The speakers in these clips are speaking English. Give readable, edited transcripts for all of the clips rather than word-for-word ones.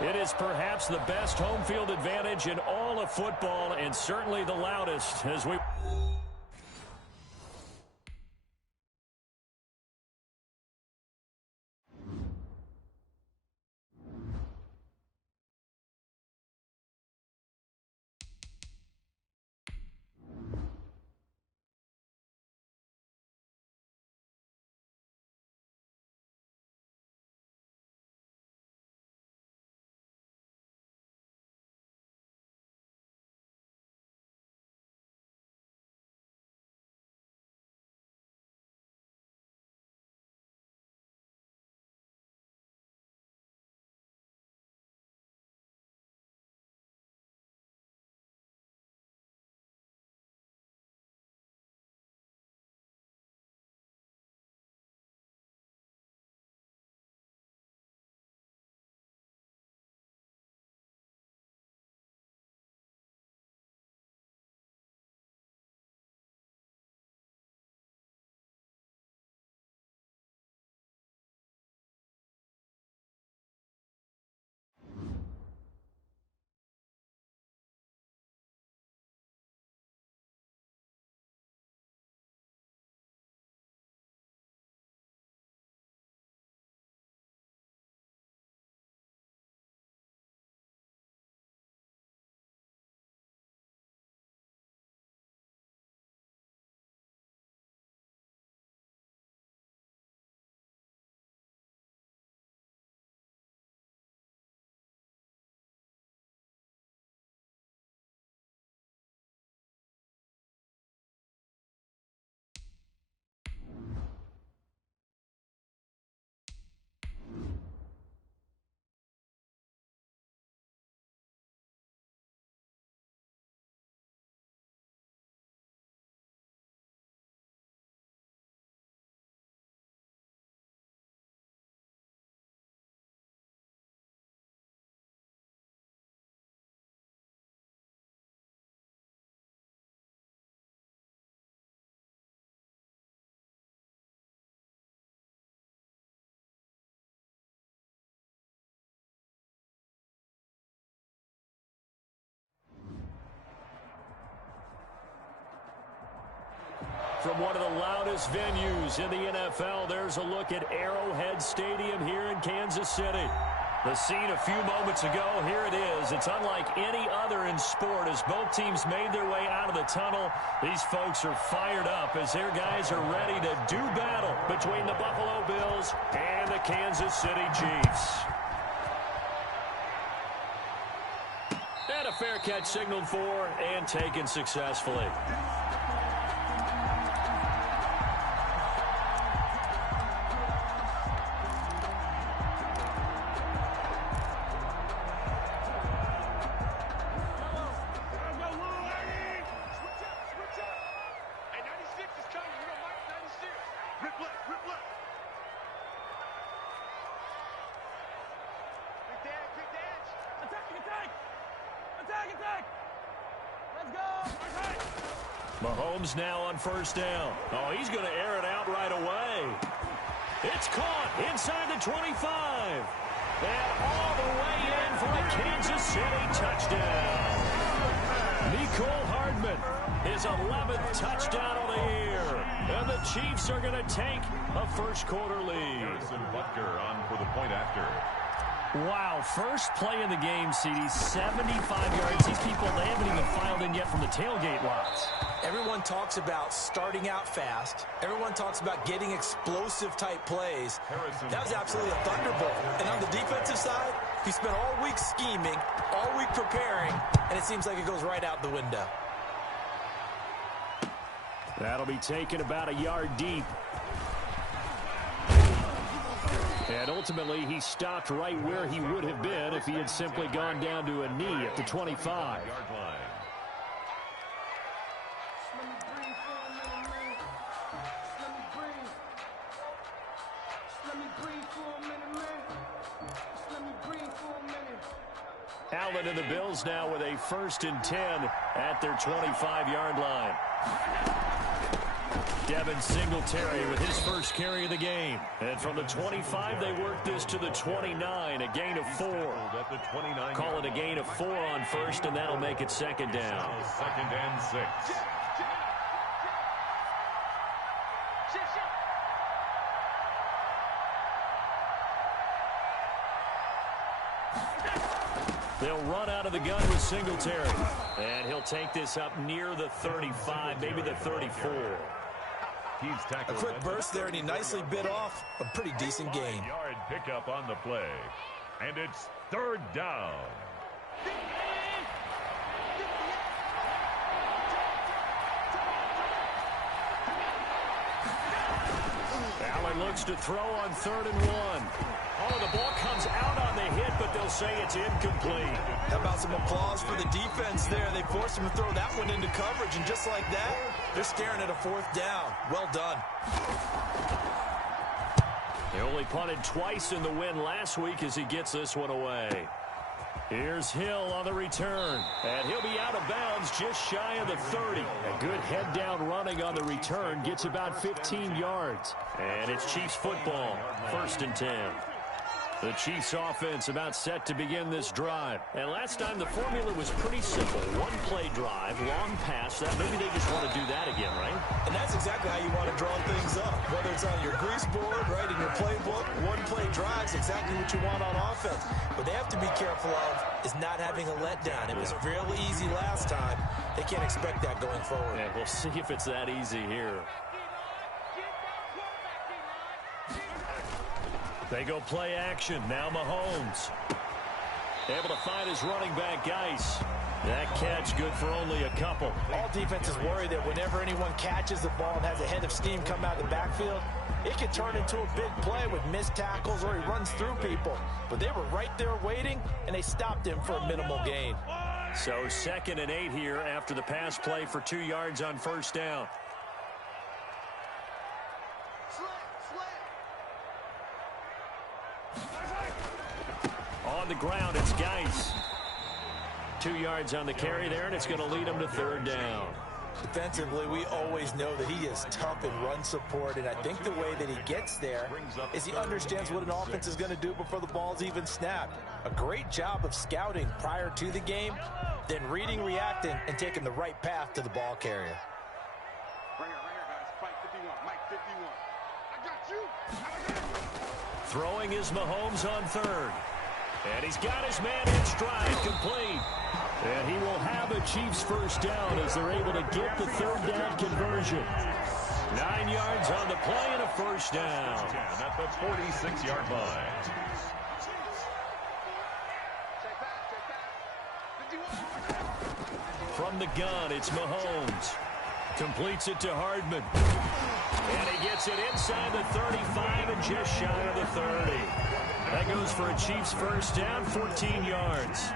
It is perhaps the best home field advantage in all of football, and certainly the loudest as we... From one of the loudest venues in the NFL, there's a look at Arrowhead Stadium here in Kansas City. The scene a few moments ago, here it is. It's unlike any other in sport as both teams made their way out of the tunnel. These folks are fired up as their guys are ready to do battle between the Buffalo Bills and the Kansas City Chiefs. And a fair catch signaled for and taken successfully. Mahomes now on first down. Oh, he's going to air it out right away. It's caught inside the 25. And all the way in for a Kansas City touchdown. Mecole Hardman, his 11th touchdown of the year. And the Chiefs are going to take a first-quarter lead. Harrison Butker on for the point after. Wow, first play in the game, CD, 75 yards. These people, they haven't even filed in yet from the tailgate lots. Everyone talks about starting out fast. Everyone talks about getting explosive-type plays. That was absolutely a thunderbolt. And on the defensive side, he spent all week scheming, all week preparing, and it seems like it goes right out the window. That'll be taken about a yard deep. And ultimately, he stopped right where he would have been if he had simply gone down to a knee at the 25. Allen and the Bills now with a 1st and 10 at their 25-yard line. Devin Singletary with his first carry of the game. And from the 25, they work this to the 29, a gain of 4. Call it a gain of 4 on first, and that'll make it second down. Second and 6. They'll run out of the gun with Singletary. And he'll take this up near the 35, maybe the 34. A quick burst there, and he nicely bit off a pretty decent gain. Yard pickup on the play. And it's third down. Allen looks to throw on 3rd and 1. Oh, the ball comes out on the hit, but they'll say it's incomplete. How about some applause for the defense there? They forced him to throw that one into coverage, and just like that, they're staring at a 4th down. Well done. They only punted twice in the win last week as he gets this one away. Here's Hill on the return, and he'll be out of bounds just shy of the 30. A good head-down running on the return gets about 15 yards. And it's Chiefs football, 1st and 10. The Chiefs offense about set to begin this drive. And last time the formula was pretty simple. One-play drive, long pass. That maybe they just want to do that again, right? And that's exactly how you want to draw things up. Whether it's on your grease board, right, in your playbook, one-play drives exactly what you want on offense. What they have to be careful of is not having a letdown. It was fairly easy last time. They can't expect that going forward. Yeah, we'll see if it's that easy here. They go play action. Now Mahomes. Able to find his running back, Geis. That catch good for only a couple. All defenses worry that whenever anyone catches the ball and has a head of steam come out of the backfield, it can turn into a big play with missed tackles or he runs through people. But they were right there waiting, and they stopped him for a minimal gain. So 2nd and 8 here after the pass play for 2 yards on 1st down. On the ground, it's Geis. 2 yards on the carry there, and it's going to lead him to 3rd down. Defensively, we always know that he is tough in run support, and I think the way that he gets there is he understands what an offense is going to do before the ball's even snapped. A great job of scouting prior to the game, then reading, reacting, and taking the right path to the ball carrier. Right here, guys. Fight 51. Mike 51. I got you. Throwing is Mahomes on 3rd. And he's got his man in stride, complete. And he will have a Chiefs first down as they're able to get the 3rd down conversion. 9 yards on the play and a 1st down. At the 46-yard line. From the gun, it's Mahomes. Completes it to Hardman. And he gets it inside the 35 and just shy of the 30. That goes for a Chiefs first down, 14 yards.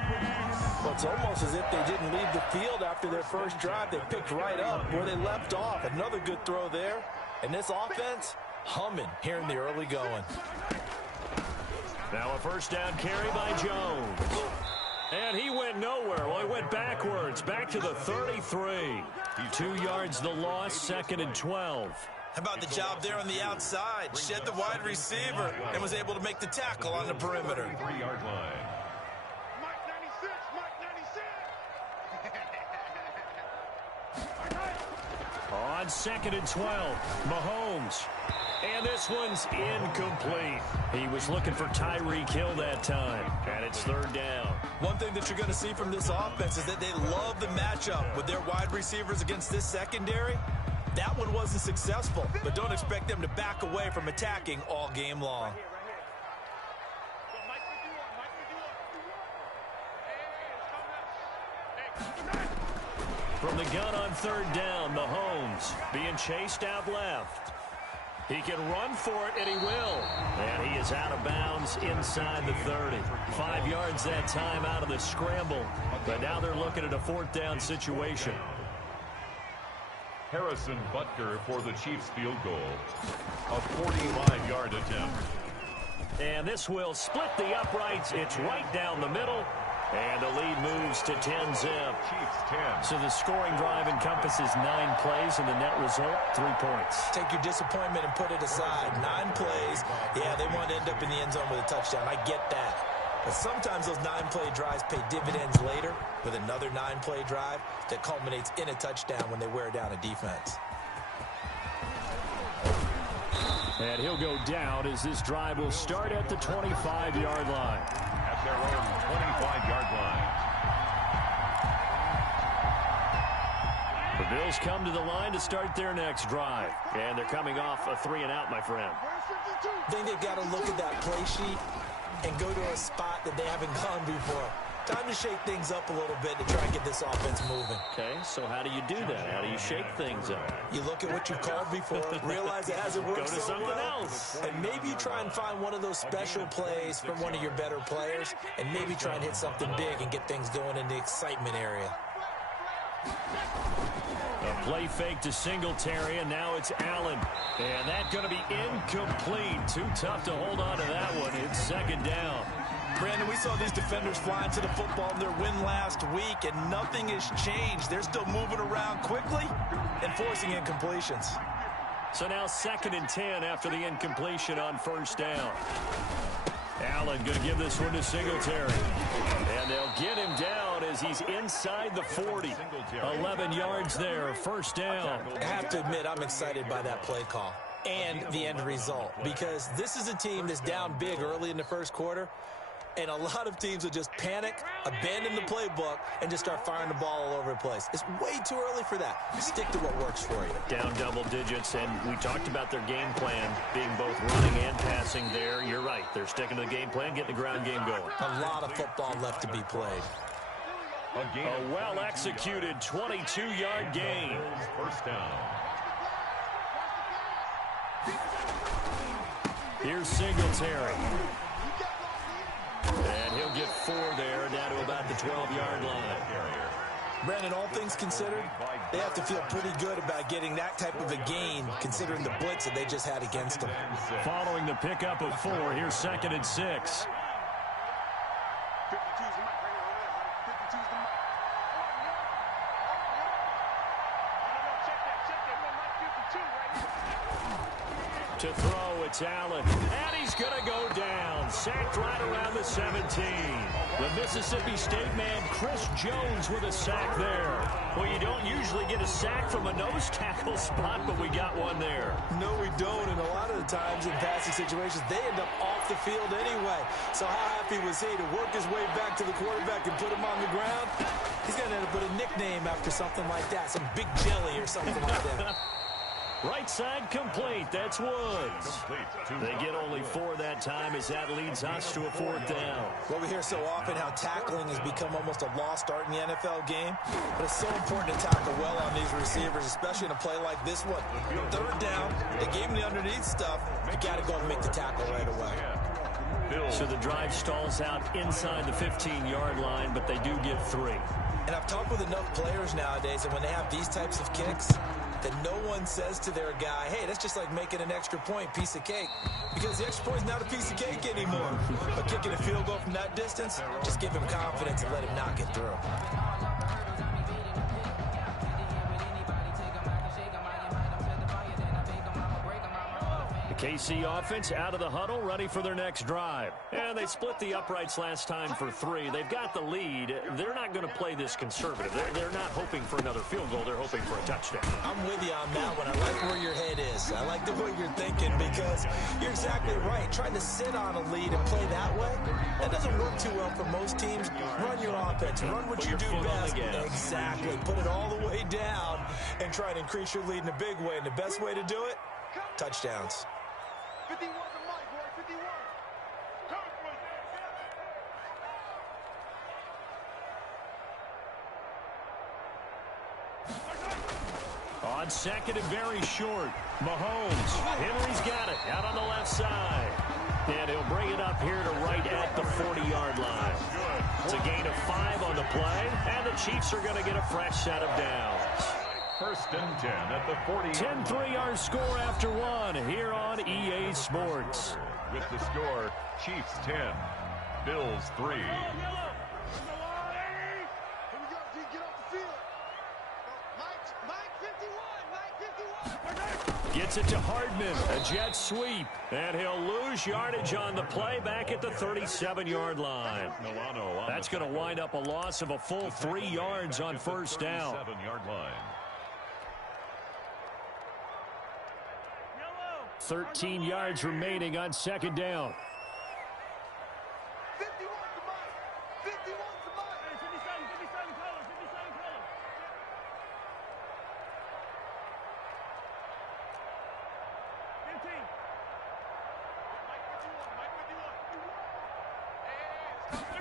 Well, it's almost as if they didn't leave the field after their first drive. They picked right up where they left off. Another good throw there. And this offense, humming here in the early going. Now a first down carry by Jones. And he went nowhere. Well, he went backwards, back to the 33. 2 yards the loss, 2nd and 12. How about the job there on the outside? Shed the wide receiver and was able to make the tackle on the perimeter. 3-yard line. Mike 96. Mike 96. On 2nd and 12, Mahomes. And this one's incomplete. He was looking for Tyreek Hill that time. And it's 3rd down. One thing that you're going to see from this offense is that they love the matchup with their wide receivers against this secondary. That one wasn't successful, but don't expect them to back away from attacking all game long. From the gun on 3rd down, Mahomes being chased out left. He can run for it, and he will. And he is out of bounds inside the 30. 5 yards that time out of the scramble. But now they're looking at a 4th down situation. Harrison Butker for the Chiefs field goal. A 45-yard attempt. And this will split the uprights. It's right down the middle. And the lead moves moves to 10-zip. Chiefs 10. So the scoring drive encompasses 9 plays, and the net result, 3 points. Take your disappointment and put it aside. 9 plays. Yeah, they want to end up in the end zone with a touchdown. I get that. But sometimes those 9-play drives pay dividends later with another 9-play drive that culminates in a touchdown when they wear down a defense. And he'll go down as this drive will start at the 25-yard line. At their own 25-yard line. The Bills come to the line to start their next drive. And they're coming off a 3-and-out, my friend. I think they've got to look at that play sheet and go to a spot that they haven't gone before. Time to shake things up a little bit to try and get this offense moving. Okay, so how do you do that? How do you shake things up? You look at what you've called before, realize it hasn't worked Go to so something well, else. and maybe you try and find one of those special plays from one of your better players, and maybe try and hit something big and get things going in the excitement area. A play fake to Singletary, and now it's Allen. And that's going to be incomplete. Too tough to hold on to that one. It's second down. Brandon, we saw these defenders flying to the football in their win last week, and nothing has changed. They're still moving around quickly and forcing incompletions. So now 2nd and 10 after the incompletion on first down. Allen going to give this one to Singletary. And they'll get him down as he's inside the 40. 11 yards there, first down. I have to admit, I'm excited by that play call and the end result, because this is a team that's down big early in the first quarter, and a lot of teams will just panic, abandon the playbook, and just start firing the ball all over the place. It's way too early for that. Stick to what works for you. Down double digits, and we talked about their game plan being both running and passing there. You're right. They're sticking to the game plan, getting the ground game going. A lot of football left to be played. A well-executed 22-yard gain. First down. Here's Singletary. And he'll get 4 there, down to about the 12-yard line. Brandon, all things considered, they have to feel pretty good about getting that type of a gain, considering the blitz that they just had against them. Following the pickup of 4, here's 2nd and 6. 52's the mic right here, over there, buddy. 52's the mic. Check that. Mic 52 right here. To throw, it's Allen. And he's going to go down. Sacked right around the 17. The Mississippi State man, Chris Jones, with a sack there. Well, you don't usually get a sack from a nose tackle spot, but we got one there. No, we don't, and a lot of the times in passing situations, they end up off the field anyway. So how happy was he to work his way back to the quarterback and put him on the ground? He's going to end up with a nickname after something like that, some Big Jelly or something like that. Right side complete. That's Woods. They get only 4 that time as that leads us to a 4th down. Well, we hear so often how tackling has become almost a lost art in the NFL game, but it's so important to tackle well on these receivers, especially in a play like this one. 3rd down, they gave him the underneath stuff. You got to go and make the tackle right away. So the drive stalls out inside the 15-yard line, but they do get 3. And I've talked with enough players nowadays, and when they have these types of kicks, that no one says to their guy, hey, that's just like making an extra point, piece of cake. Because the extra point is not a piece of cake anymore. But kicking a field goal from that distance, just give him confidence and let him knock it through. The KC offense out of the huddle, ready for their next drive. And they split the uprights last time for 3. They've got the lead. They're not going to play this conservative. They're not hoping for another field goal. They're hoping for a touchdown. I'm with you on that one. I like where your head is. I like the way you're thinking, because you're exactly right. Trying to sit on a lead and play that way, that doesn't work too well for most teams. Run your offense. Run what you do best. Exactly. Put it all the way down and try to increase your lead in a big way. And the best way to do it, touchdowns. 51 the mic, boy. 51. On 2nd and very short, Mahomes. Henry's got it out on the left side. And he'll bring it up here to right at the 40-yard line. It's a gain of 5 on the play, and the Chiefs are going to get a fresh set of downs. 1st and 10 at the 40. 10-3 our score after 1 here on EA Sports. With the score, Chiefs 10, Bills 3. Gets it to Hardman, a jet sweep, and he'll lose yardage on the play back at the 37-yard line. That's going to wind up a loss of a full 3 yards on first down. 7-yard line. 13 yards remaining on second down. 51 to Mike. 51 to Mike. 57 colors. 57 colors. 15. Mike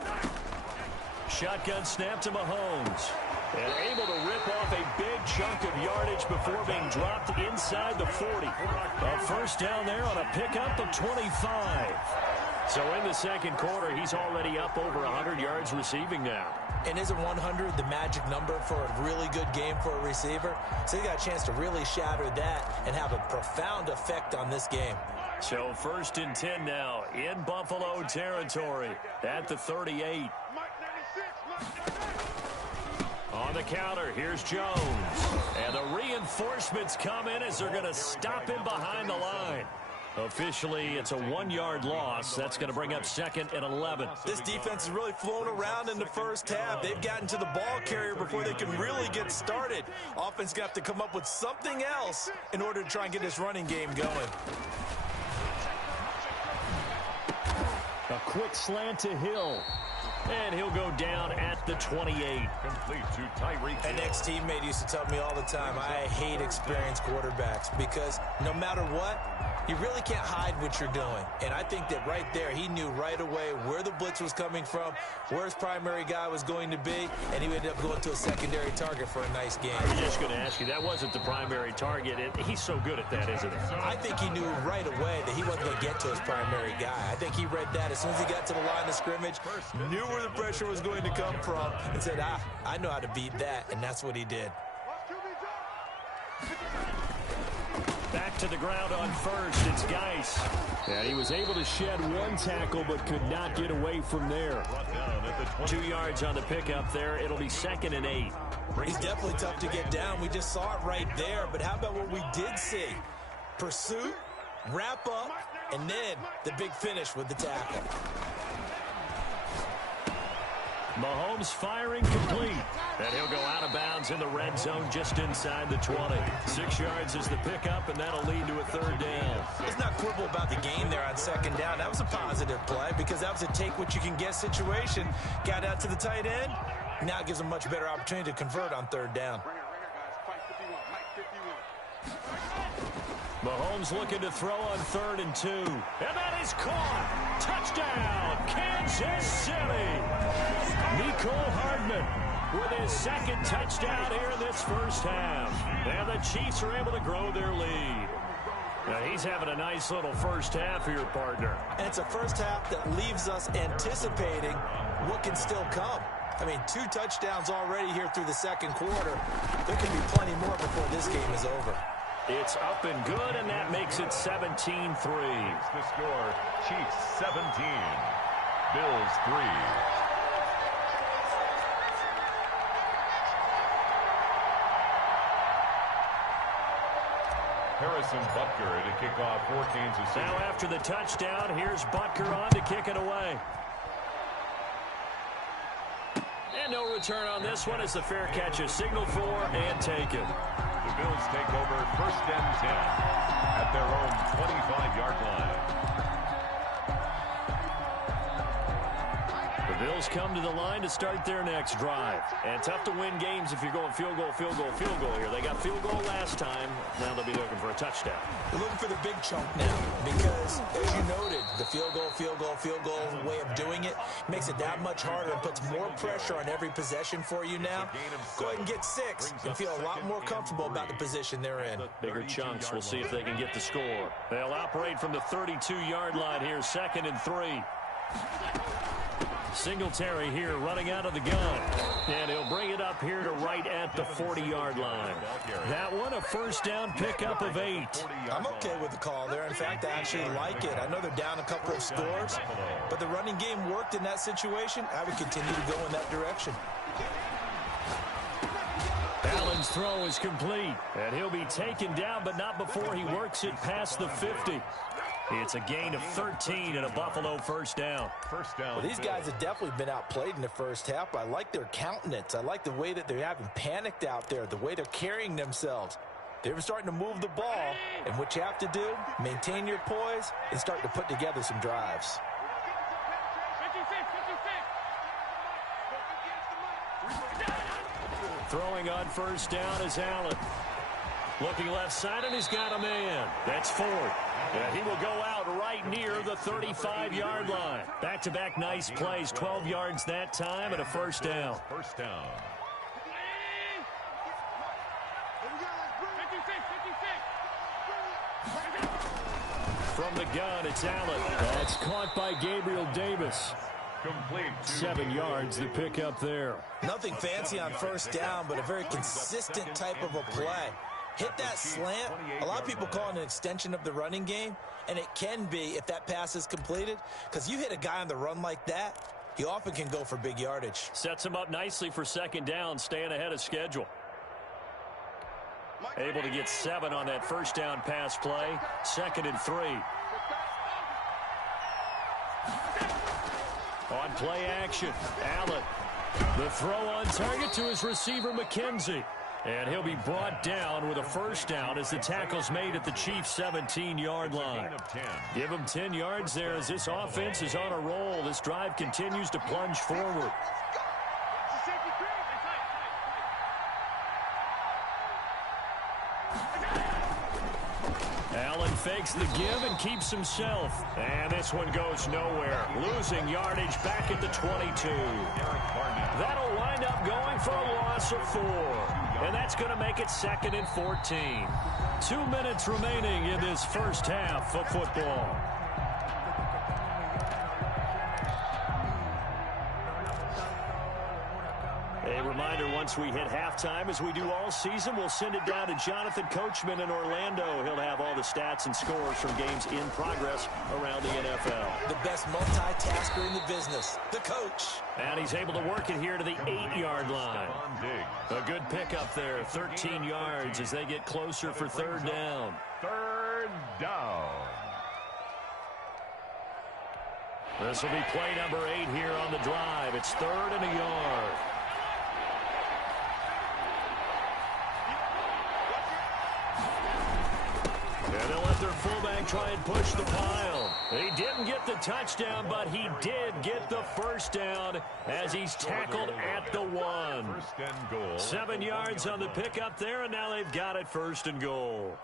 51. Shotgun snap to Mahomes. And able to rip off a big chunk of yardage before being dropped inside the 40. A first down there on a pickup of 25. So in the second quarter, he's already up over 100 yards receiving now. And isn't 100 the magic number for a really good game for a receiver? So he got a chance to really shatter that and have a profound effect on this game. So first and 10 now in Buffalo territory at the 38. On the counter, here's Jones. And the reinforcements come in as they're going to stop him behind the line. Officially, it's a 1-yard loss. That's going to bring up second and 11. This defense is really flown around in the first half. They've gotten to the ball carrier before they can really get started. Offense got to come up with something else in order to try and get this running game going. A quick slant to Hill. And he'll go down at the 28. Complete to Tyreek. An ex-teammate used to tell me all the time, I hate experienced quarterbacks because no matter what, you really can't hide what you're doing. And I think that right there, he knew right away where the blitz was coming from, where his primary guy was going to be, and he ended up going to a secondary target for a nice game. I was just going to ask you, that wasn't the primary target. He's so good at that, isn't he? I think he knew right away that he wasn't going to get to his primary guy. I think he read that as soon as he got to the line of scrimmage, knew where the pressure was going to come from, and said, I know how to beat that, and that's what he did. Back to the ground on first, it's Geis. And he was able to shed one tackle but could not get away from there. 2 yards on the pickup there. It'll be second and 8. He's definitely tough to get down. We just saw it right there. But how about what we did see? Pursuit, wrap up, and then the big finish with the tackle. Mahomes firing complete. And he'll go out of bounds in the red zone just inside the 20. 6 yards is the pickup, and that'll lead to a third down. Let's not quibble about the gain there on second down. That was a positive play because that was a take-what-you-can-get situation. Got out to the tight end. Now it gives him a much better opportunity to convert on third down. Mahomes looking to throw on 3rd and 2. And that is caught. Touchdown, Kansas City. Mecole Hardman with his second touchdown here in this first half. And the Chiefs are able to grow their lead. Now he's having a nice little first half here, partner. And it's a first half that leaves us anticipating what can still come. I mean, 2 touchdowns already here through the second quarter. There can be plenty more before this game is over. It's up and good, and that makes it 17-3. The score, Chiefs 17, Bills 3. Harrison Butker to kick off for Kansas City. Now after the touchdown, here's Butker on to kick it away. And no return on this one as the fair catch is signaled for and taken. The Bills take over 1st and 10 at their own 25-yard line. The Bills come to the line to start their next drive. And tough to win games if you're going field goal, field goal, field goal here. They got field goal last time. Now they'll be looking for a touchdown. They're looking for the big chunk now because, as you noted, the field goal way of doing it makes it that much harder and puts more pressure on every possession for you now. Go ahead and get 6 and feel a lot more comfortable about the position they're in. Bigger chunks. We'll see if they can get the score. They'll operate from the 32-yard line here, 2nd and 3. Singletary here running out of the gun. And he'll bring it up here to right at the 40-yard line. That one, a first down pickup of 8. I'm okay with the call there. In fact, I actually like it. I know they're down a couple of scores, but the running game worked in that situation. I would continue to go in that direction. Allen's throw is complete, and he'll be taken down, but not before he works it past the 50. It's a gain of 13 and a Buffalo first down. Well, these guys have definitely been outplayed in the first half, but I like their countenance. I like the way that they're having panicked out there, the way they're carrying themselves. They were starting to move the ball, and what you have to do, maintain your poise and start to put together some drives. Throwing on first down is Allen. Looking left side, and he's got a man. That's Ford. And he will go out right near the 35-yard line. Back-to-back nice plays, 12 yards that time, and a first down. First down. From the gun, it's Allen. That's caught by Gabriel Davis. Complete. 7 yards, the pickup there. Nothing fancy on first down, but a very consistent type of a play. Hit that slant. A lot of people call it an extension of the running game, and it can be if that pass is completed, because you hit a guy on the run like that, he often can go for big yardage. Sets him up nicely for second down, staying ahead of schedule. Able to get 7 on that first down pass play. 2nd and 3. On play action, Allen. The throw on target to his receiver, McKenzie. And he'll be brought down with a first down as the tackle's made at the Chiefs' 17-yard line. Give him 10 yards there as this offense is on a roll. This drive continues to plunge forward. Allen fakes the give and keeps himself. And this one goes nowhere. Losing yardage back at the 22. That'll wind up going for a loss of 4. And that's going to make it 2nd and 14. 2 minutes remaining in this first half of football. A reminder, once we hit halftime, as we do all season, we'll send it down to Jonathan Coachman in Orlando. He'll have all the stats and scores from games in progress around the NFL. The best multitasker in the business, the coach. And he's able to work it here to the 8-yard line. A good pickup there, 13 yards as they get closer for third down. Third down. This will be play number 8 here on the drive. It's 3rd and a yard. And they'll let their fullback try and push the pile. He didn't get the touchdown, but he did get the first down as he's tackled at the 1. 7 yards on the pickup there, and now they've got it 1st and goal.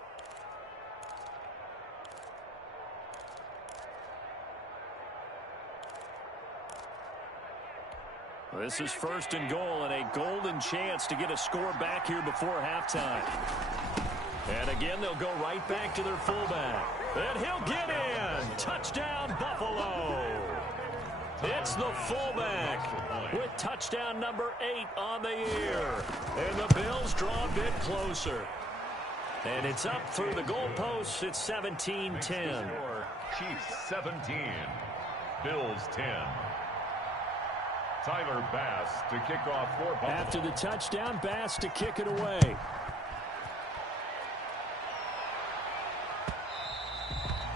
This is 1st and goal and a golden chance to get a score back here before halftime. And again, they'll go right back to their fullback. And he'll get in. Touchdown, Buffalo. It's the fullback with touchdown number 8 on the year. And the Bills draw a bit closer. And it's up through the goalposts. It's 17-10. Chiefs 17. Bills 10. Tyler Bass to kick off for Buffalo. After the touchdown, Bass to kick it away.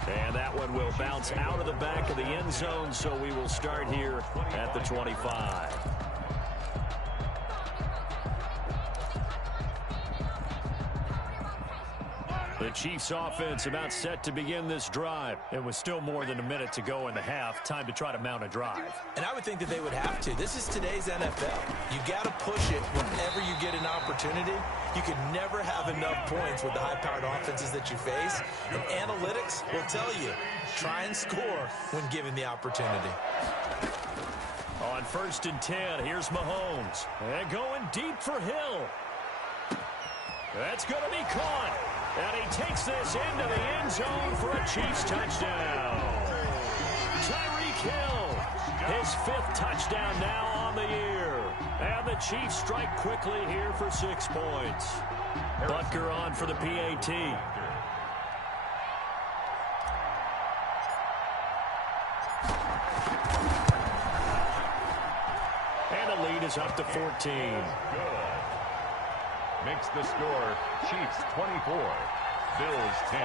And that one will bounce out of the back of the end zone, so we will start here at the 25. The Chiefs offense about set to begin this drive. It was still more than a minute to go in the half. Time to try to mount a drive. And I would think that they would have to. This is today's NFL. You got to push it whenever you get an opportunity. You can never have enough points with the high-powered offenses that you face. And analytics will tell you, try and score when given the opportunity. On 1st and 10, here's Mahomes. And going deep for Hill. That's going to be caught. And he takes this into the end zone for a Chiefs touchdown. Tyreek Hill, his 5th touchdown now on the year. And the Chiefs strike quickly here for 6 points. Butker on for the PAT. And the lead is up to 14. makes the score Chiefs 24, Bills 10.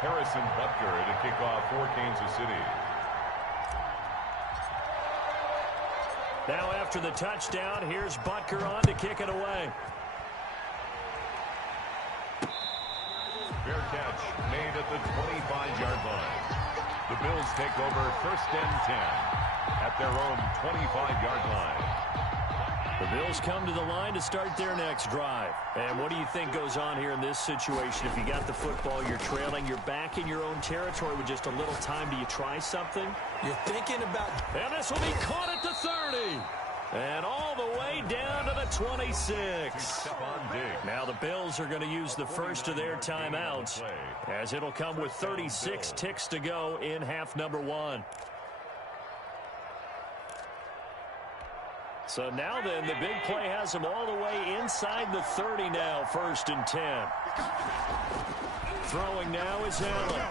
Harrison Butker to kick off for Kansas City. Now after the touchdown, here's Butker on to kick it away. Fair catch made at the 25-yard line. The Bills take over 1st and 10 at their own 25-yard line. The Bills come to the line to start their next drive. And what do you think goes on here in this situation? If you got the football, you're trailing, you're back in your own territory with just a little time. Do you try something? You're thinking about... And this will be caught at the 30. And all the way down to the 26. Now the Bills are going to use the first of their timeouts, as it'll come with 36 ticks to go in half number 1. So now then, the big play has him all the way inside the 30 now, 1st and 10. Throwing now is Allen.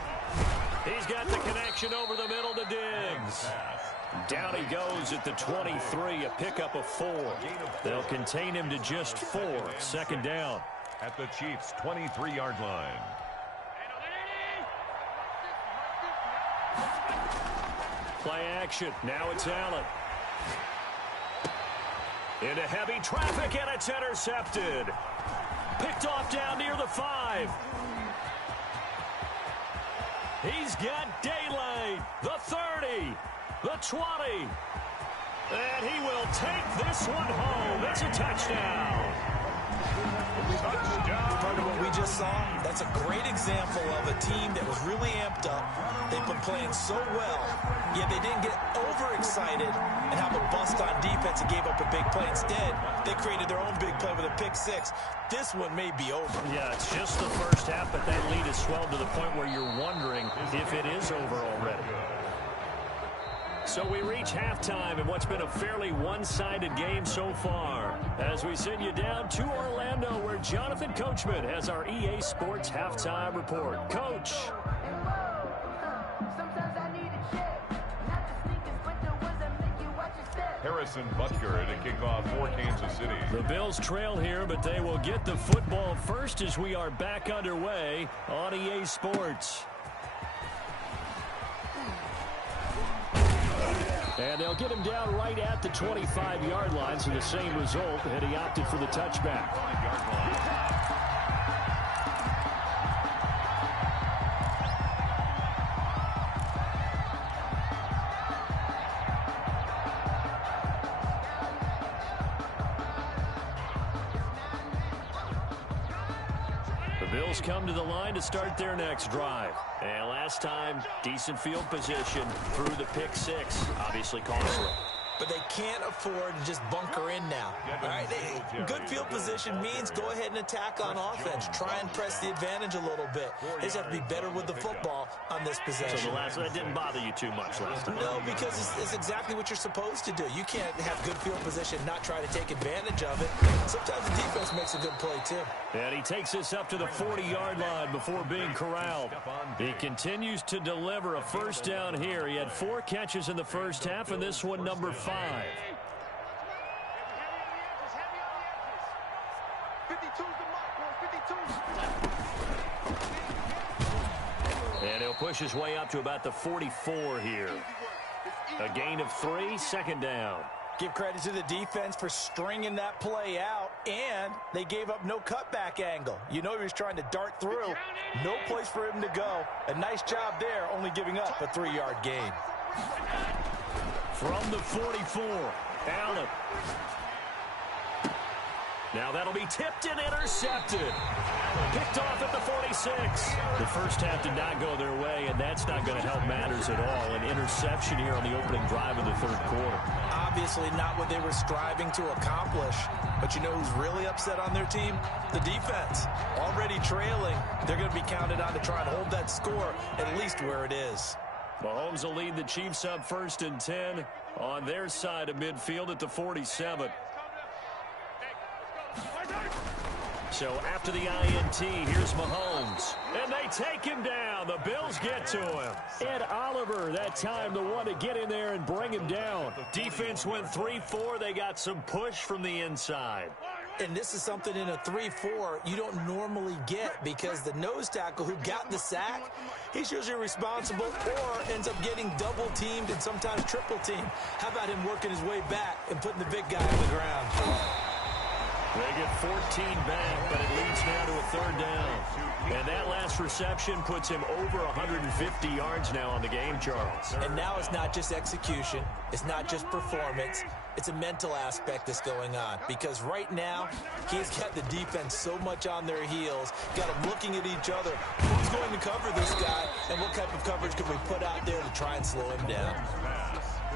He's got the connection over the middle to Diggs. Down he goes at the 23, a pickup of 4. They'll contain him to just 4. 2nd down. At the Chiefs' 23-yard line. Play action. Now it's Allen. Into heavy traffic, and it's intercepted. Picked off down near the 5. He's got daylight. The 30. The 20. And he will take this one home. It's a touchdown. Part of what we just saw, that's a great example of a team that was really amped up. They've been playing so well, yet they didn't get overexcited and have a bust on defense and gave up a big play. Instead, they created their own big play with a pick 6. This one may be over. Yeah, it's just the first half, but that lead has swelled to the point where you're wondering if it is over already. So we reach halftime in what's been a fairly one-sided game so far, as we send you down to Orlando, where Jonathan Coachman has our EA Sports Halftime Report. Coach. Harrison Butker to kick off for Kansas City. The Bills trail here, but they will get the football first as we are back underway on EA Sports. And they'll get him down right at the 25-yard line, so the same result, and he opted for the touchback. The Bills come to the line to start their next drive. And last time, decent field position through the pick 6. Obviously costly. But they can't afford to just bunker in now. All right, good field position means go ahead and attack on offense. Try and press the advantage a little bit. They just have to be better with the football on this possession. So the last that didn't bother you too much last time. No, because it's exactly what you're supposed to do. You can't have good field position, not try to take advantage of it. Sometimes the defense makes a good play too. And he takes this up to the 40-yard line before being corralled. He continues to deliver a first down here. He had 4 catches in the first half, and this one number 5. And he'll push his way up to about the 44 here. A gain of 3, 2nd down. Give credit to the defense for stringing that play out, and they gave up no cutback angle. You know he was trying to dart through. No place for him to go. A nice job there, only giving up a 3-yard gain. From the 44, Allen. Now that'll be tipped and intercepted. Picked off at the 46. The first half did not go their way, and that's not going to help matters at all. An interception here on the opening drive of the 3rd quarter. Obviously not what they were striving to accomplish. But you know who's really upset on their team? The defense. Already trailing. They're going to be counted on to try and hold that score at least where it is. Mahomes will lead the Chiefs up 1st and 10 on their side of midfield at the 47. So after the INT, here's Mahomes. And they take him down. The Bills get to him. Ed Oliver, that time, the one to get in there and bring him down. Defense went 3-4. They got some push from the inside. And this is something in a 3-4 you don't normally get because the nose tackle who got the sack, he's usually responsible or ends up getting double-teamed and sometimes triple-teamed. How about him working his way back and putting the big guy on the ground? They get 14 back, but it leads now to a third down. And that last reception puts him over 150 yards now on the game, Charles. And now it's not just execution. It's not just performance. It's a mental aspect that's going on. Because right now, he's got the defense so much on their heels, got them looking at each other. Who's going to cover this guy, and what type of coverage can we put out there to try and slow him down?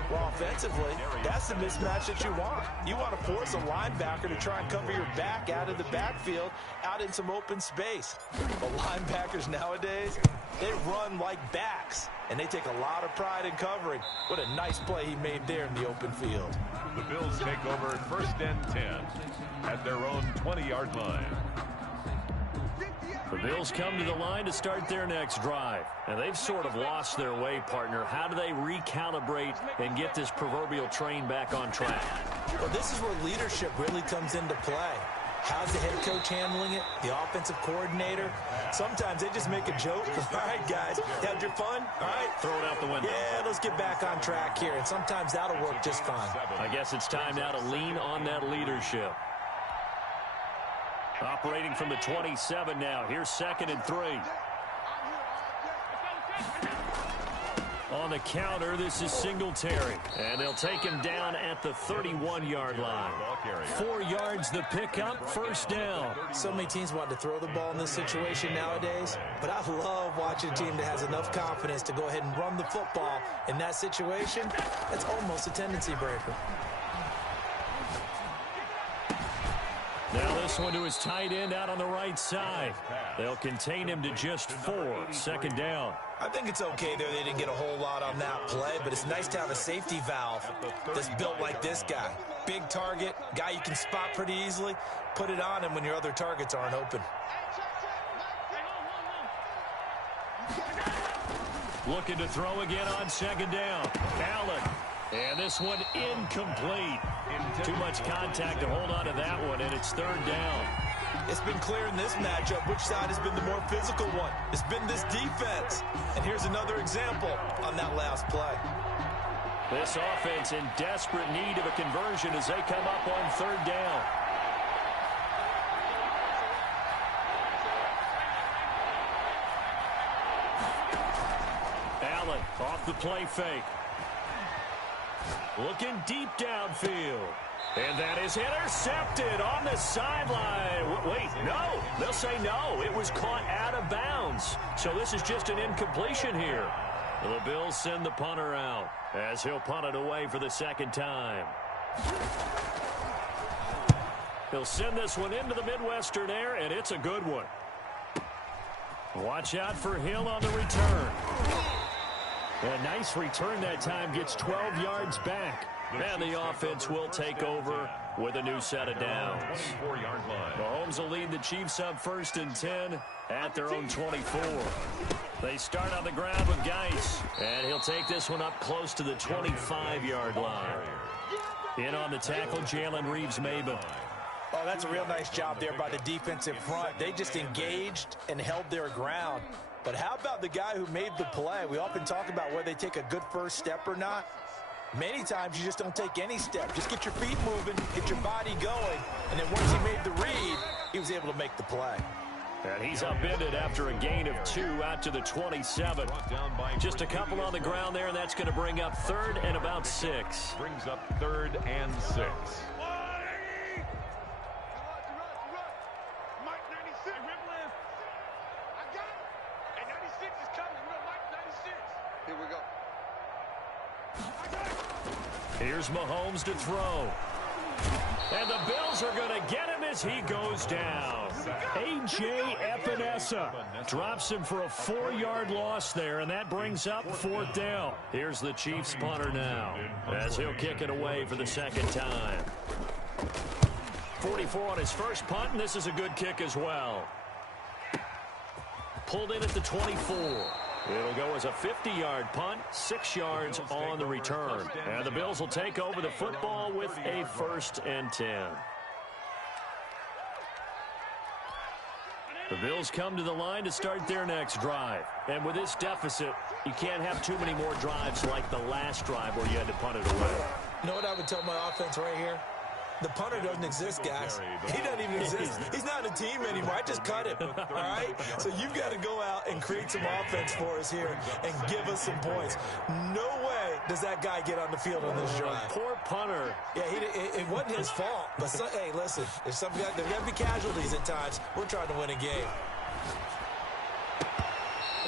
Well, offensively, that's the mismatch that you want. You want to force a linebacker to try and cover your back out of the backfield, out in some open space. But linebackers nowadays, they run like backs, and they take a lot of pride in covering. What a nice play he made there in the open field. The Bills take over first and 10 at their own 20-yard line. The Bills come to the line to start their next drive. And they've sort of lost their way, partner. How do they recalibrate and get this proverbial train back on track? Well, this is where leadership really comes into play. How's the head coach handling it? The offensive coordinator? Sometimes they just make a joke. All right, guys, had your fun? All right. Throw it out the window. Yeah, let's get back on track here. And sometimes that'll work just fine. I guess it's time now to lean on that leadership. Operating from the 27 now. Here's 2nd and 3. On the counter, this is Singletary. And they'll take him down at the 31-yard line. 4 yards the pickup, first down. So many teams want to throw the ball in this situation nowadays, but I love watching a team that has enough confidence to go ahead and run the football in that situation. That's almost a tendency breaker. Now this one to his tight end out on the right side. They'll contain him to just 4. Second down. I think it's okay there. They didn't get a whole lot on that play, but it's nice to have a safety valve that's built like this guy. Big target, guy you can spot pretty easily. Put it on him when your other targets aren't open. Looking to throw again on second down. Allen. And this one incomplete. Too much contact to hold on to that one, and it's third down. It's been clear in this matchup which side has been the more physical one. It's been this defense. And here's another example on that last play. This offense in desperate need of a conversion as they come up on third down. Allen off the play fake. Looking deep downfield. And that is intercepted on the sideline. Wait, no. They'll say no. It was caught out of bounds. So this is just an incompletion here. The Bills send the punter out as he'll punt it away for the second time. He'll send this one into the Midwestern air, and it's a good one. Watch out for Hill on the return. A nice return that time, gets 12 yards back. And the offense will take over with a new set of downs. Mahomes will lead the Chiefs up first and 10 at their own 24. They start on the ground with Geis. And he'll take this one up close to the 25-yard line. In on the tackle, Jalen Reeves-Maybin. Oh, that's a real nice job there by the defensive front. They just engaged and held their ground. But how about the guy who made the play? We often talk about whether they take a good first step or not. Many times you just don't take any step. Just get your feet moving, get your body going, and then once he made the read, he was able to make the play. And he's upended after a gain of 2 out to the 27. Just a couple on the ground there, and that's going to bring up third and about 6. Brings up third and 6. Here's Mahomes to throw. And the Bills are going to get him as he goes down. A.J. Epinesa drops him for a 4-yard loss there, and that brings up fourth down. Here's the Chiefs punter now as he'll kick it away for the second time. 44 on his first punt, and this is a good kick as well. Pulled in at the 24. It'll go as a 50-yard punt, 6 yards on the return. And the Bills will take over the football with a 1st and 10. The Bills come to the line to start their next drive. And with this deficit, you can't have too many more drives like the last drive where you had to punt it away. You know what I would tell my offense right here? The punter doesn't exist, guys. He doesn't even exist. He's not a team anymore. I just cut him, all right? So you've got to go out and create some offense for us here and give us some points. No way does that guy get on the field on this drive. Poor punter. Yeah, it wasn't his fault. But, hey, listen, there's got to be casualties at times. We're trying to win a game.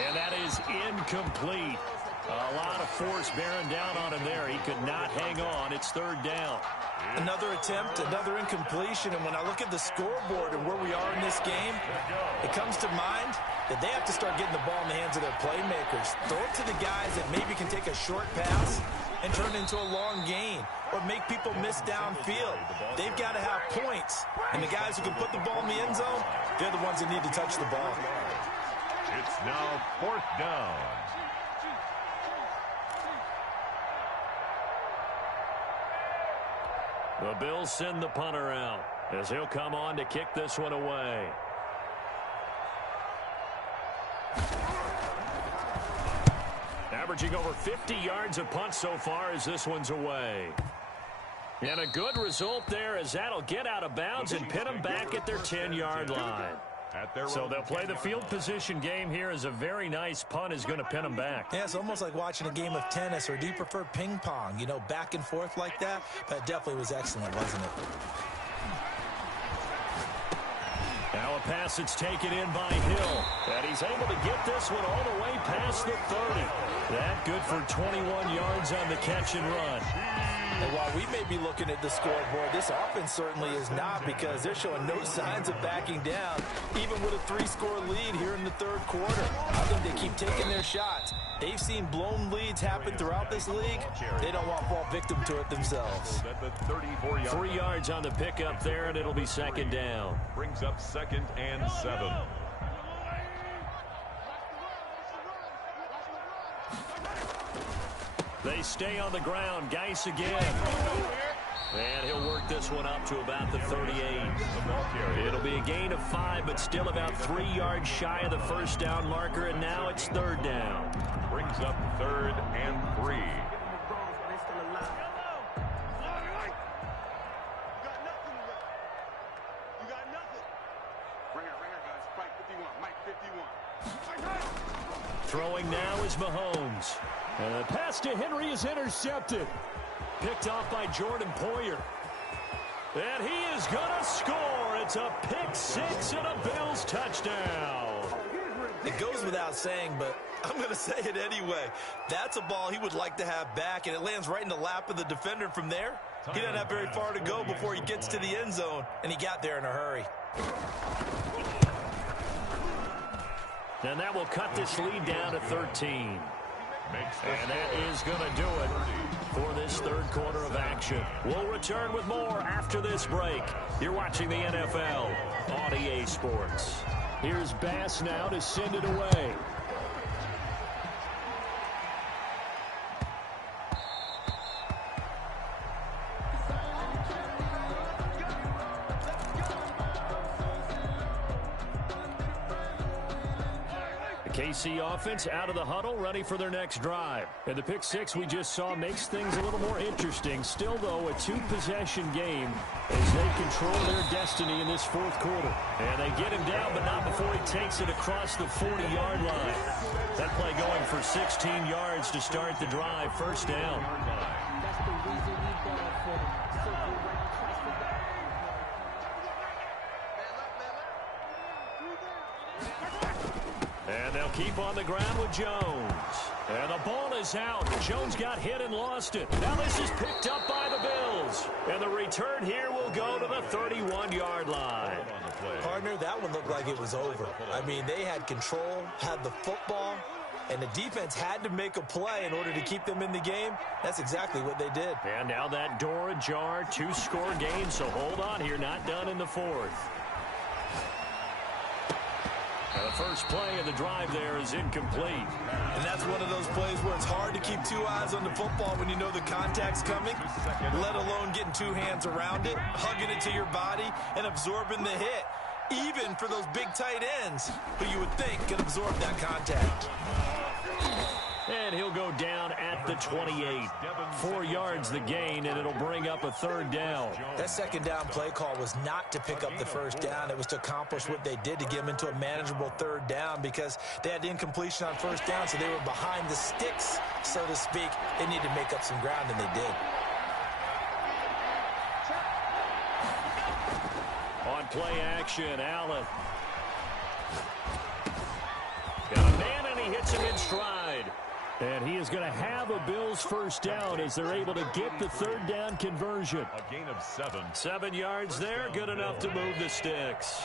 And that is incomplete. A lot of force bearing down on him there. He could not hang on. It's 3rd down. Another attempt, another incompletion, and when I look at the scoreboard and where we are in this game, it comes to mind that they have to start getting the ball in the hands of their playmakers. Throw it to the guys that maybe can take a short pass and turn it into a long gain or make people miss downfield. They've got to have points, and the guys who can put the ball in the end zone, they're the ones that need to touch the ball. It's now 4th down. The Bills send the punter out as he'll come on to kick this one away. Averaging over 50 yards a punt so far as this one's away. And a good result there as that'll get out of bounds and pin them back at their 10-yard line. So they'll play the field position game here as a very nice punt is going to pin them back. Yeah, it's almost like watching a game of tennis, or do you prefer ping pong? You know, back and forth like that? That definitely was excellent, wasn't it? Now a pass that's taken in by Hill. And he's able to get this one all the way past the 30. That good for 21 yards on the catch and run. And while we may be looking at the scoreboard, this offense certainly is not, because they're showing no signs of backing down, even with a 3-score lead here in the 3rd quarter. I think they keep taking their shots. They've seen blown leads happen throughout this league. They don't want to fall victim to it themselves. 3 yards on the pickup there, and it'll be 2nd down. Brings up 2nd and 7. They stay on the ground. Geis again. And he'll work this one up to about the 38. It'll be a gain of 5, but still about 3 yards shy of the 1st down marker, and now it's 3rd down. Brings up 3rd and 3. Throwing now is Mahomes. And the pass to Henry is intercepted. Picked off by Jordan Poyer. And he is going to score. It's a pick 6 and a Bills touchdown. It goes without saying, but I'm going to say it anyway. That's a ball he would like to have back, and it lands right in the lap of the defender from there. He doesn't have very far to go before he gets to the end zone, and he got there in a hurry. And that will cut this lead down to 13. And that is going to do it for this 3rd quarter of action. We'll return with more after this break. You're watching the NFL on EA Sports. Here's Bass now to send it away. KC offense out of the huddle, ready for their next drive. And the pick 6 we just saw makes things a little more interesting. Still, though, a 2-possession game as they control their destiny in this 4th quarter. And they get him down, but not before he takes it across the 40-yard line. That play going for 16 yards to start the drive. 1st down. And they'll keep on the ground with Jones. And the ball is out. Jones got hit and lost it. Now this is picked up by the Bills. And the return here will go to the 31-yard line. Partner, that one looked like it was over. I mean, they had control, had the football, And the defense had to make a play in order to keep them in the game. That's exactly what they did. And now that door ajar, 2-score game, so hold on here, not done in the fourth. And the first play of the drive there is incomplete. And that's one of those plays where it's hard to keep two eyes on the football when you know the contact's coming, let alone getting two hands around it, hugging it to your body, and absorbing the hit, even for those big tight ends who you would think can absorb that contact. And he'll go down at the 28. 4 yards the gain, and it'll bring up a third down. That second down play call was not to pick up the first down. It was to accomplish what they did, to get them into a manageable third down, because they had incompletion on first down, so they were behind the sticks, so to speak. They needed to make up some ground, and they did. On play action, Allen. Got a man, and he hits him in stride. And he is going to have a Bills first down as they're able to get the third down conversion. A gain of 7. 7 yards there, good enough to move the sticks.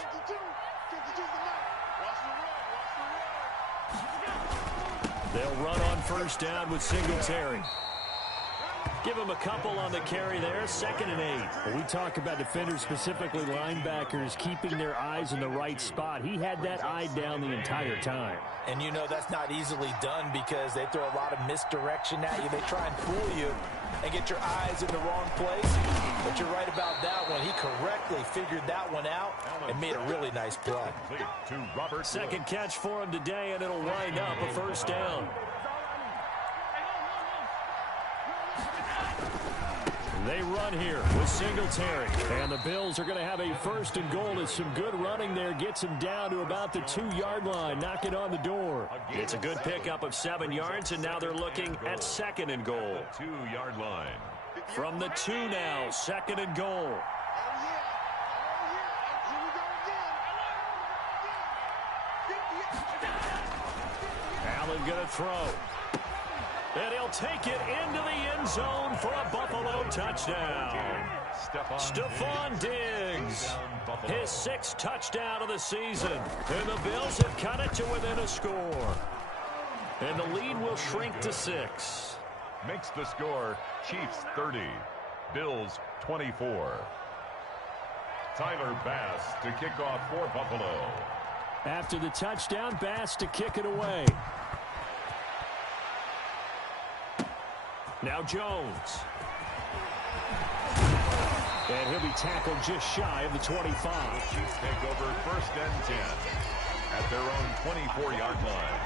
They'll run on first down with Singletary. Give him a couple on the carry there, 2nd and 8. When we talk about defenders, specifically linebackers, keeping their eyes in the right spot, he had that eye down the entire time. And you know that's not easily done because they throw a lot of misdirection at you. They try and fool you and get your eyes in the wrong place. But you're right about that one. He correctly figured that one out and made a really nice play. Second catch for him today, and it'll wind up a first down. They run here with Singletary. And the Bills are going to have a 1st and goal as some good running there gets him down to about the 2-yard line, knocking on the door. It's a good pickup of 7 yards, and now they're looking at 2nd and goal. 2-yard line. From the 2 now, 2nd and goal. Allen going to throw. And he'll take it into the end zone for a Buffalo touchdown. Stephon Diggs, his 6th touchdown of the season. And the Bills have cut it to within a score. And the lead will shrink to 6. Makes the score Chiefs 30, Bills 24. Tyler Bass to kick off for Buffalo. After the touchdown, Bass to kick it away. Now Jones. And he'll be tackled just shy of the 25. The Chiefs take over 1st and 10 at their own 24-yard line.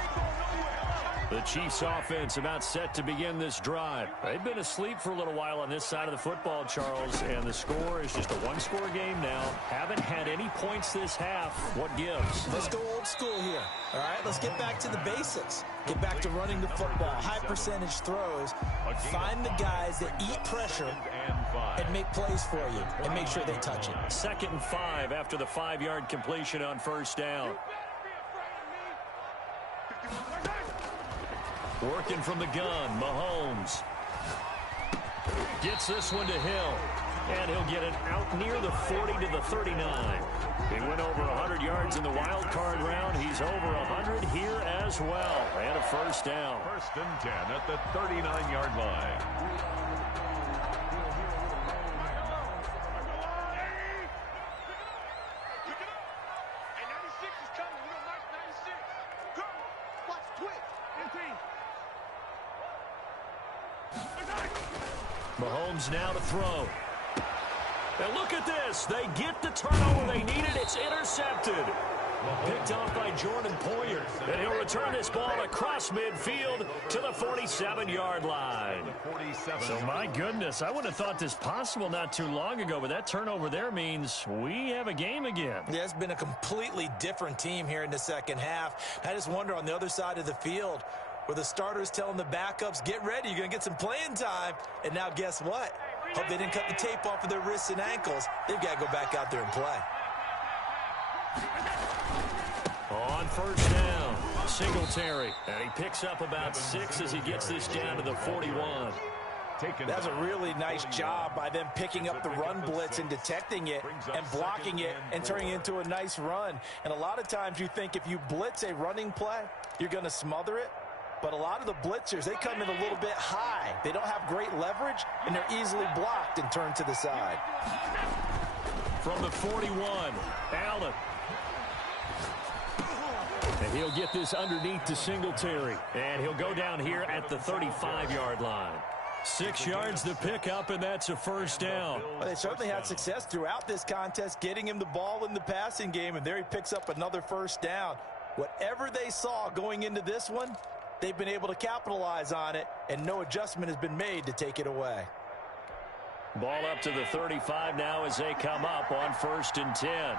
The Chiefs offense about set to begin this drive. They've been asleep for a little while on this side of the football, Charles, and the score is just a 1-score game now. Haven't had any points this half. What gives? Let's go old school here. All right, let's get back to the basics. Get back to running the football, high percentage throws. Find the guys that eat pressure and make plays for you and make sure they touch it. 2nd and 5 after the 5-yard completion on first down. Working from the gun, Mahomes. Gets this one to Hill. And he'll get it out near the 40 to the 39. He went over 100 yards in the wild card round. He's over 100 here as well. And a first down. 1st and 10 at the 39-yard line. Mahomes now to throw. And look at this. They get the turnover they needed. It's intercepted. Picked off by Jordan Poyer. And he'll return this ball across midfield to the 47-yard line. So, my goodness, I would have thought this possible not too long ago, but that turnover there means we have a game again. Yeah, it's been a completely different team here in the second half. I just wonder on the other side of the field, where the starters telling the backups, get ready, you're going to get some playing time. And now guess what? Hope they didn't cut the tape off of their wrists and ankles. They've got to go back out there and play. On first down, Singletary. And he picks up about 6 as he gets this down to the 41. That's a really nice job by them picking up the run blitz and detecting it and blocking it and turning it into a nice run. And a lot of times you think if you blitz a running play, you're going to smother it. But a lot of the blitzers, they come in a little bit high. They don't have great leverage, and they're easily blocked and turned to the side. From the 41, Allen. And he'll get this underneath to Singletary. And he'll go down here at the 35-yard line. 6 yards to pick up, and that's a first down. Well, they certainly had success throughout this contest, getting him the ball in the passing game, and there he picks up another first down. Whatever they saw going into this one, they've been able to capitalize on it, and no adjustment has been made to take it away. Ball up to the 35 now as they come up on 1st and 10.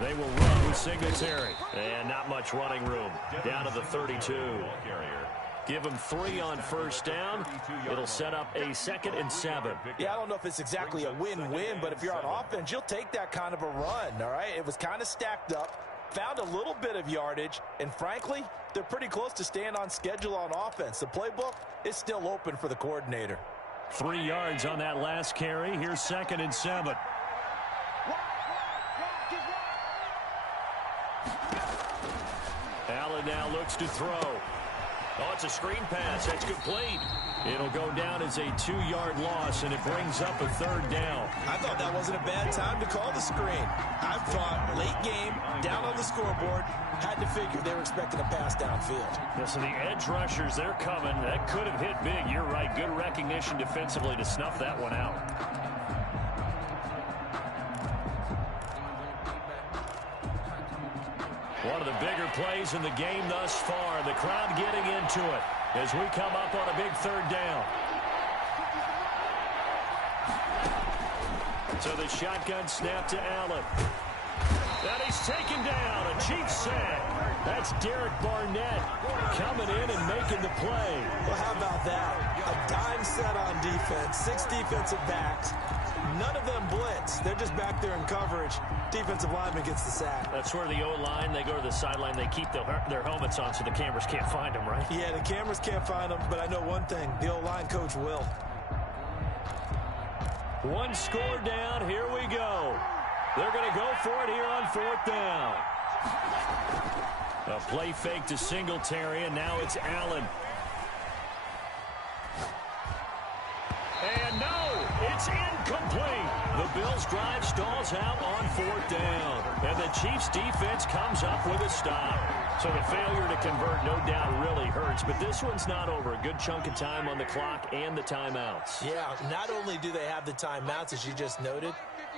They will run with Singletary. And not much running room. Down to the 32. Give them 3 on first down. It'll set up a 2nd and 7. Yeah, I don't know if it's exactly a win-win, but if you're on offense, you'll take that kind of a run, all right? It was kind of stacked up, found a little bit of yardage, and frankly, they're pretty close to staying on schedule on offense. The playbook is still open for the coordinator. 3 yards on that last carry. Here's 2nd and 7. Allen now looks to throw. Oh, it's a screen pass. That's complete. It'll go down as a 2-yard loss, and it brings up a 3rd down. I thought that wasn't a bad time to call the screen. I thought late game, down on the scoreboard, had to figure they were expecting a pass downfield. Yeah, so the edge rushers, they're coming. That could have hit big. You're right. Good recognition defensively to snuff that one out. One of the bigger plays in the game thus far. The crowd getting into it as we come up on a big 3rd down. So the shotgun snap to Allen. And he's taken down. A Chiefs sack. That's Derek Barnett coming in and making the play. Well, how about that? A dime set on defense. 6 defensive backs. None of them blitz. They're just back there in coverage. Defensive lineman gets the sack. That's where the O-line, they go to the sideline, they keep their helmets on so the cameras can't find them, right? Yeah, the cameras can't find them, but I know one thing. The O-line coach will. 1 score down. Here we go. They're going to go for it here on 4th down. A play fake to Singletary, and now it's Allen. And no, it's incomplete. The Bills' drive stalls out on 4th down. And the Chiefs' defense comes up with a stop. So the failure to convert, no doubt, really hurts. But this one's not over. A good chunk of time on the clock and the timeouts. Yeah, not only do they have the timeouts, as you just noted,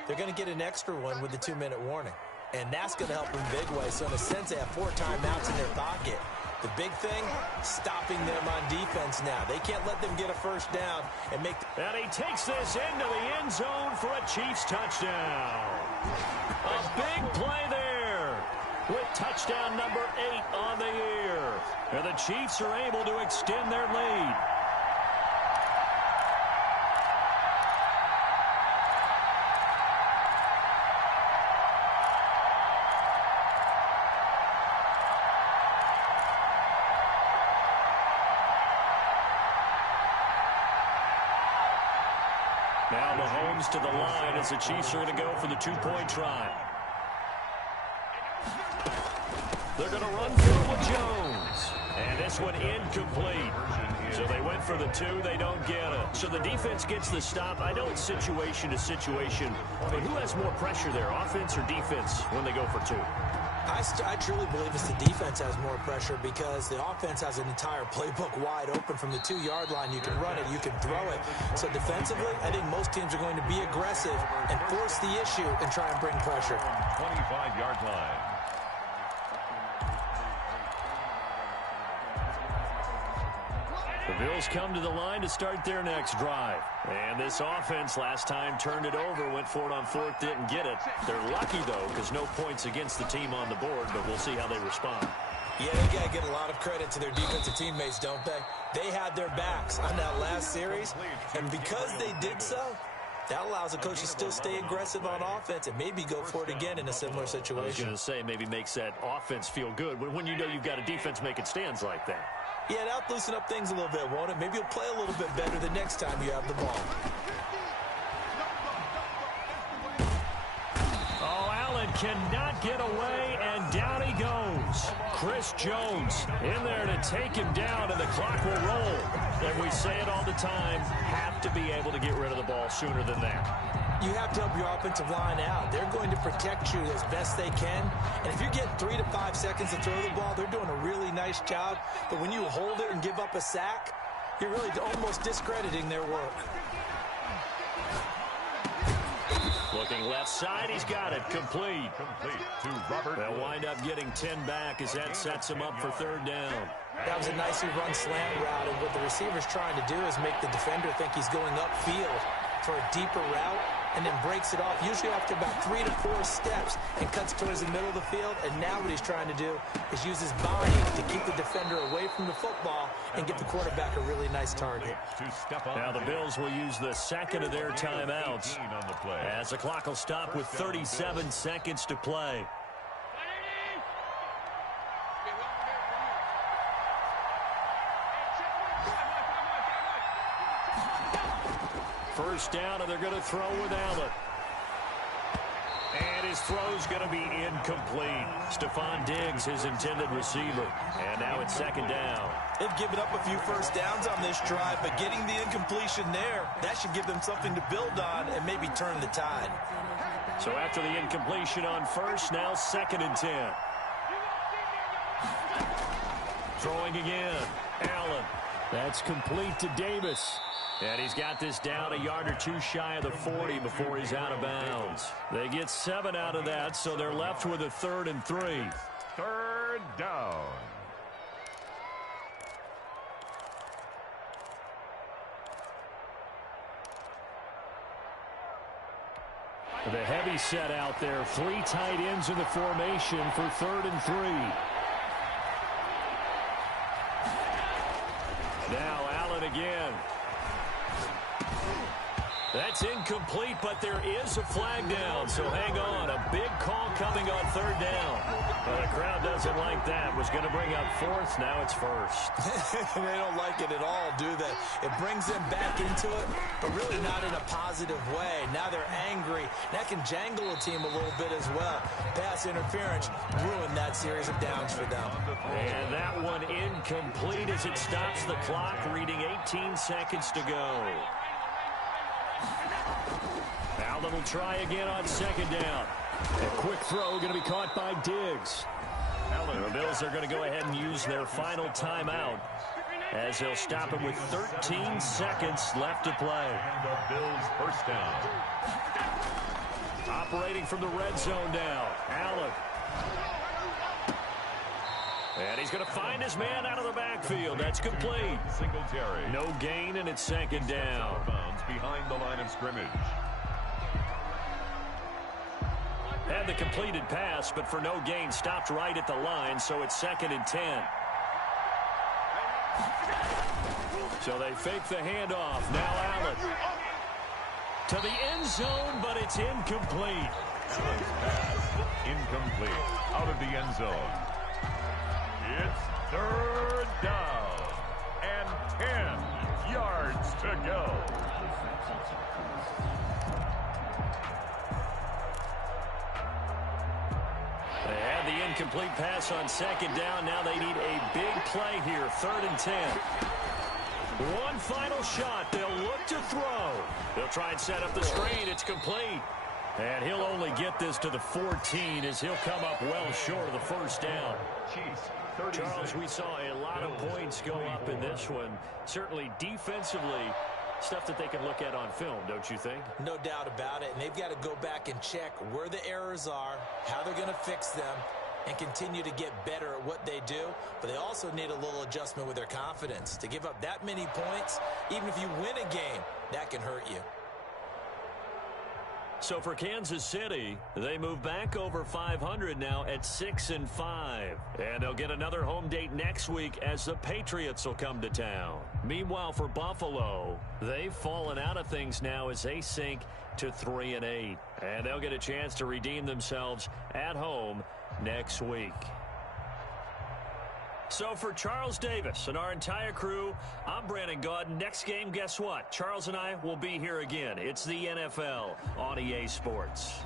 they're going to get an extra one with the 2-minute warning. And that's going to help them big way. So in a sense, they have 4 timeouts in their pocket. The big thing, stopping them on defense now. They can't let them get a first down and make... And he takes this into the end zone for a Chiefs touchdown. A big play there with touchdown number 8 on the year. And the Chiefs are able to extend their lead. Now Mahomes to the line as the Chiefs are going to go for the 2-point try. They're going to run for it with Jones. And this one incomplete. So they went for the 2. They don't get it. So the defense gets the stop. I know it's situation to situation, but who has more pressure there, offense or defense, when they go for 2? I truly believe it's the defense has more pressure because the offense has an entire playbook wide open from the 2-yard line. You can run it, you can throw it. So defensively, I think most teams are going to be aggressive and force the issue and try and bring pressure. 25-yard line. The Bills come to the line to start their next drive. And this offense last time turned it over, went for it on 4th, didn't get it. They're lucky, though, because no points against the team on the board, but we'll see how they respond. Yeah, they got to get a lot of credit to their defensive teammates, don't they? They had their backs on that last series, and because they did so, that allows the coach to still stay aggressive on offense and maybe go for it again in a similar situation. I was going to say, maybe makes that offense feel good when you know you've got a defense making stands like that. Yeah, that'll loosen up things a little bit, won't it? Maybe you'll play a little bit better the next time you have the ball. Oh, Allen cannot get away, and down he goes. Chris Jones in there to take him down, and the clock will roll. And we say it all the time, have to be able to get rid of the ball sooner than that. You have to help your offensive line out. They're going to protect you as best they can. And if you're getting 3 to 5 seconds to throw the ball, they're doing a really nice job. But when you hold it and give up a sack, you're really almost discrediting their work. Looking left side, he's got it. Complete. Complete to Robert. They'll wind up getting 10 back as that sets him up for 3rd down. That was a nicely run slant route, and what the receiver's trying to do is make the defender think he's going upfield for a deeper route, and then breaks it off, usually after about 3 to 4 steps, and cuts towards the middle of the field. And now what he's trying to do is use his body to keep the defender away from the football and get the quarterback a really nice target. Now the Bills will use the second of their timeouts as the clock will stop with 37 seconds to play. First down, and they're going to throw with Allen. And his throw's going to be incomplete. Stephon Diggs, his intended receiver. And now it's 2nd down. They've given up a few first downs on this drive, but getting the incompletion there, that should give them something to build on and maybe turn the tide. So after the incompletion on first, now 2nd and 10. Throwing again. Allen. That's complete to Davis. And he's got this down a yard or two shy of the 40 before he's out of bounds. They get 7 out of that, so they're left with a 3rd and 3. 3rd down. The heavy set out there. 3 tight ends in the formation for 3rd and 3. Now Allen again. That's incomplete, but there is a flag down, so hang on. A big call coming on 3rd down. Well, the crowd doesn't like that. Was going to bring up 4th, now it's 1st. They don't like it at all, do they? It brings them back into it, but really not in a positive way. Now they're angry. That can jangle a team a little bit as well. Pass interference ruined that series of downs for them. And that one incomplete as it stops the clock, reading 18 seconds to go. Allen will try again on 2nd down. A quick throw going to be caught by Diggs. The Bills are going to go ahead and use their final timeout as they'll stop him with 13 seconds left to play. And the Bills' first down. Operating from the red zone now. Allen. And he's going to find his man out of the backfield. That's complete. Singletary. No gain, and it's 2nd down. Bounds behind the line of scrimmage. Had the completed pass, but for no gain, stopped right at the line, so it's 2nd and 10. So they fake the handoff. Now Allen. To the end zone, but it's incomplete. Allen's pass incomplete. Out of the end zone. It's 3rd down and 10 yards to go. They had the incomplete pass on 2nd down. Now they need a big play here. 3rd and 10. One final shot. They'll look to throw. They'll try and set up the screen. It's complete. And he'll only get this to the 14 as he'll come up well short of the 1st down. Charles, we saw a lot of points go up in this one. Certainly defensively, stuff that they can look at on film, don't you think? No doubt about it. And they've got to go back and check where the errors are, how they're going to fix them, and continue to get better at what they do. But they also need a little adjustment with their confidence. To give up that many points, even if you win a game, that can hurt you. So for Kansas City, they move back over 500 now at 6-5. And they'll get another home date next week as the Patriots will come to town. Meanwhile, for Buffalo, they've fallen out of things now as they sink to 3-8. And they'll get a chance to redeem themselves at home next week. So for Charles Davis and our entire crew, I'm Brandon Gaudin. Next game, guess what? Charles and I will be here again. It's the NFL on EA Sports.